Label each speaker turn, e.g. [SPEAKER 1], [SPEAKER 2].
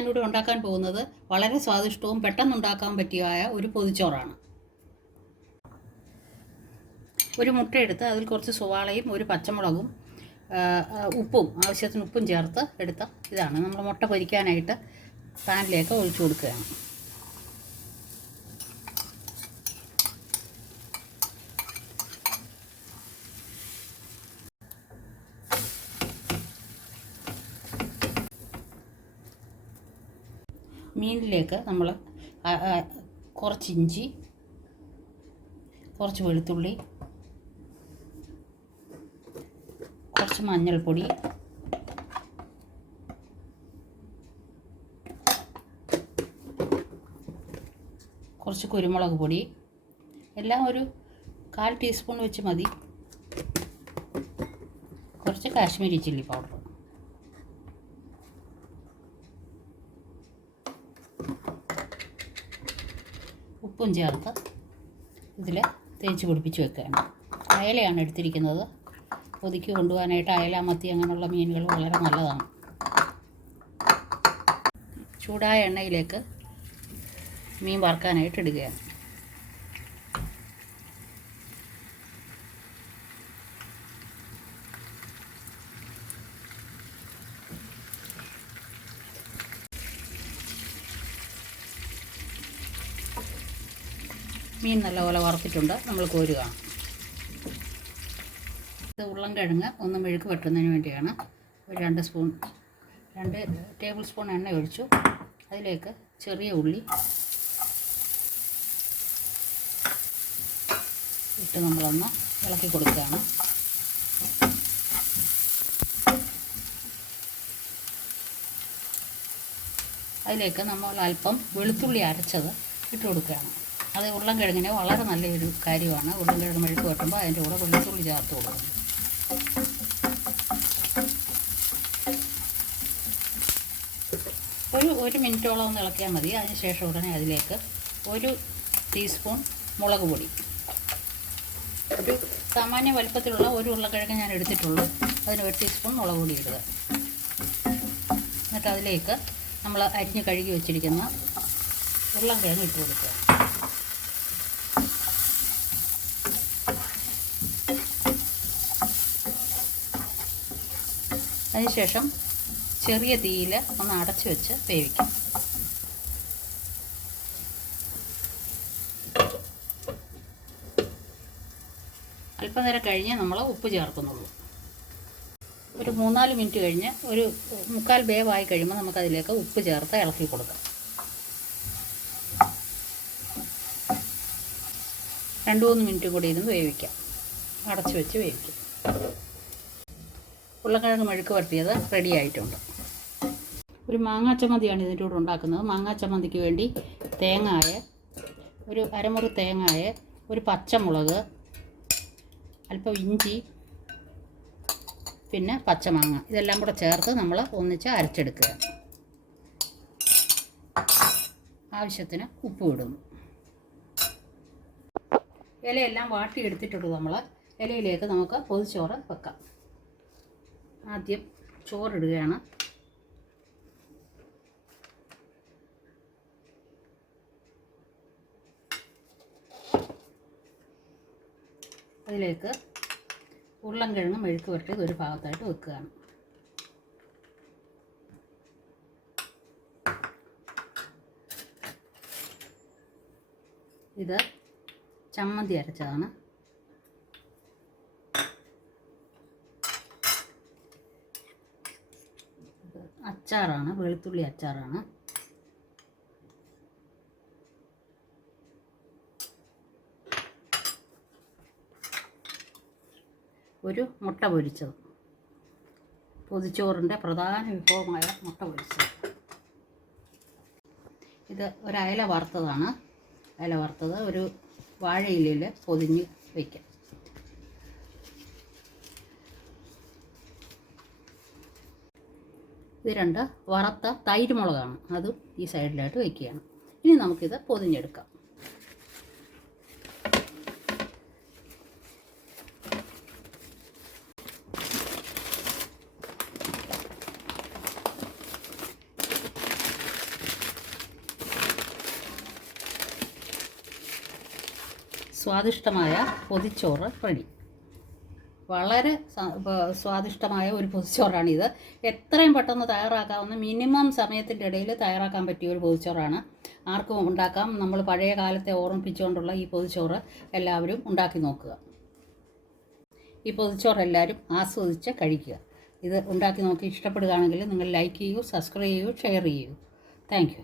[SPEAKER 1] ഞാനിവിടെ ഉണ്ടാക്കാൻ പോകുന്നത് വളരെ സ്വാദിഷ്ടവും പെട്ടെന്ന് ഉണ്ടാക്കാൻ പറ്റിയായ ഒരു പൊതിച്ചോറാണ്. ഒരു മുട്ട എടുത്ത് അതിൽ കുറച്ച് സുവാളയും ഒരു പച്ചമുളകും ഉപ്പും ആവശ്യത്തിന് ഉപ്പും ചേർത്ത് എടുത്ത ഇതാണ്. നമ്മൾ മുട്ട പൊരിക്കാനായിട്ട് പാനിലേക്ക് ഒഴിച്ചു കൊടുക്കുകയാണ്. മീനിലേക്ക് നമ്മൾ കുറച്ച് ഇഞ്ചി കുറച്ച് വെളുത്തുള്ളി കുറച്ച് മഞ്ഞൾപ്പൊടി കുറച്ച് കുരുമുളക് പൊടി എല്ലാം ഒരു കാൽ ടീസ്പൂൺ വെച്ച് മതി. കുറച്ച് കാശ്മീരി ചില്ലി പൗഡർ. ഉപ്പും ചേർത്ത് ഇതിൽ തേച്ച് പിടിപ്പിച്ച് വെക്കുകയാണ്. അയലയാണ് എടുത്തിരിക്കുന്നത്. ഒതുക്കി കൊണ്ടുപോകാനായിട്ട് അയല മത്തി അങ്ങനെയുള്ള മീനുകൾ വളരെ നല്ലതാണ്. ചൂടായ എണ്ണയിലേക്ക് മീൻ വറുക്കാനായിട്ട് ഇടുകയാണ്. മീൻ നല്ലപോലെ വറുത്തിട്ടുണ്ട്. നമ്മൾ കോരുക. ഇത് ഉരുളൻകിഴങ്ങ് ഒന്ന് മെഴുക്ക് വെട്ടുന്നതിന് വേണ്ടിയാണ്. ഒരു രണ്ട് സ്പൂൺ രണ്ട് ടേബിൾ സ്പൂൺ എണ്ണ ഒഴിച്ചു. അതിലേക്ക് ചെറിയ ഉള്ളി ഇട്ട് നമ്മളൊന്ന് ഇളക്കി കൊടുക്കുകയാണ്. അതിലേക്ക് നമ്മൾ അല്പം വെളുത്തുള്ളി അരച്ചത് ഇട്ട് കൊടുക്കുകയാണ്. അത് ഉരുളൻകിഴങ്ങിന് വളരെ നല്ലൊരു കാര്യമാണ്. ഉരുളൻകിഴങ്ങ് മെഴുക്ക് വെട്ടുമ്പോൾ അതിന്റെ കൂടെ വെള്ളത്തുള്ളി ചേർത്ത് കൊടുക്കണം. ഒരു ഒരു മിനിറ്റോളം ഒന്ന് ഇളക്കിയാൽ മതി. അതിനുശേഷം ഉടനെ അതിലേക്ക് ഒരു ടീസ്പൂൺ മുളക് പൊടി. ഒരു സാമാന്യ വലുപ്പത്തിലുള്ള ഒരു ഉരുളക്കിഴങ്ങ് ഞാൻ എടുത്തിട്ടുള്ളൂ. അതിന് ഒരു ടീസ്പൂൺ മുളക് പൊടി ഇടുക. എന്നിട്ട് അതിലേക്ക് നമ്മൾ അരിഞ്ഞ് കഴുകി വെച്ചിരിക്കുന്ന ഉരുളക്കിഴങ്ങ് ഇട്ട് കൊടുക്കുക. അതിനുശേഷം ചെറിയ തീയിൽ ഒന്ന് അടച്ചു വെച്ച് വേവിക്കാം. അല്പനേരം കഴിഞ്ഞ് നമ്മൾ ഉപ്പ് ചേർക്കുന്നുള്ളൂ. ഒരു മൂന്നാൽ മിനിറ്റ് കഴിഞ്ഞ് ഒരു മുക്കാൽ വേവായി കഴിയുമ്പോൾ നമുക്കതിലേക്ക് ഉപ്പ് ചേർത്ത് ഇളക്കി കൊടുക്കാം. രണ്ട് മൂന്ന് മിനിറ്റ് കൂടി ഇരുന്ന് വേവിക്കാം. അടച്ചു വെച്ച് വേവിക്കാം. ഉരുളക്കിഴങ്ങ് മെഴുക്ക് വരട്ടിയത് റെഡി ആയിട്ടുണ്ട്. ഒരു മാങ്ങാ ചമ്മന്തിയാണ് ഇതിന്റെ കൂടെ ഉണ്ടാക്കുന്നത്. മാങ്ങാ ചമ്മന്തിക്ക് വേണ്ടി തേങ്ങായ ഒരു അരമുറി തേങ്ങായ ഒരു പച്ചമുളക് അല്പം ഇഞ്ചി പിന്നെ പച്ചമാങ്ങ. ഇതെല്ലാം കൂടെ ചേർത്ത് നമ്മൾ ഒന്നിച്ച് അരച്ചെടുക്കുക. ആവശ്യത്തിന് ഉപ്പ് ഇടുന്നു. ഇലയെല്ലാം വാട്ടിയെടുത്തിട്ടുള്ളൂ നമ്മൾ. ഇലയിലേക്ക് നമുക്ക് പൊതിച്ചോറ് വെക്കാം. ആദ്യം ചോറിടുകയാണ്. അതിലേക്ക് ഉരുളൻകിഴങ്ങ് മെഴുക്ക് വരട്ടിയത് ഒരു ഭാഗത്തായിട്ട് വെക്കുകയാണ്. ഇത് ചമ്മന്തി അരച്ചതാണ് ഇത് അച്ചാറാണ് വെളുത്തുള്ളി അച്ചാറാണ്. ഒരു മുട്ട പൊരിച്ചത്. പൊതിച്ചോറിന്റെ പ്രധാന വിഭവമായ മുട്ട പൊരിച്ചത്. ഇത് ഒരു അയല വറുത്തതാണ്. അയല വറുത്തത് ഒരു വാഴയിലയിൽ പൊതിഞ്ഞ് വയ്ക്കാം ഇത് രണ്ട് വറുത്ത തൈര് മുളകാണ് അതും ഈ സൈഡിലായിട്ട് വയ്ക്കുകയാണ് ഇനി നമുക്കിത് പൊതിഞ്ഞെടുക്കാം. സ്വാദിഷ്ടമായ പൊതിച്ചോറ് റെഡി. വളരെ സ്വാദിഷ്ടമായ ഒരു പൊതിച്ചോറാണിത്. എത്രയും പെട്ടെന്ന് തയ്യാറാക്കാവുന്ന മിനിമം സമയത്തിന്റെ ഇടയിൽ തയ്യാറാക്കാൻ പറ്റിയ ഒരു പൊതിച്ചോറാണ്. ആർക്കും ഉണ്ടാക്കാം. നമ്മൾ പഴയ കാലത്തെ ഓർമ്മിപ്പിച്ചുകൊണ്ടുള്ള ഈ പൊതിച്ചോറ് എല്ലാവരും ഉണ്ടാക്കി നോക്കുക. ഈ പൊതിച്ചോറ് എല്ലാവരും ആസ്വദിച്ച് കഴിക്കുക. ഇത് ഉണ്ടാക്കി നോക്കി ഇഷ്ടപ്പെടുകയാണെങ്കിൽ നിങ്ങൾ ലൈക്ക് ചെയ്യൂ സബ്സ്ക്രൈബ് ചെയ്യൂ ഷെയർ ചെയ്യൂ. താങ്ക്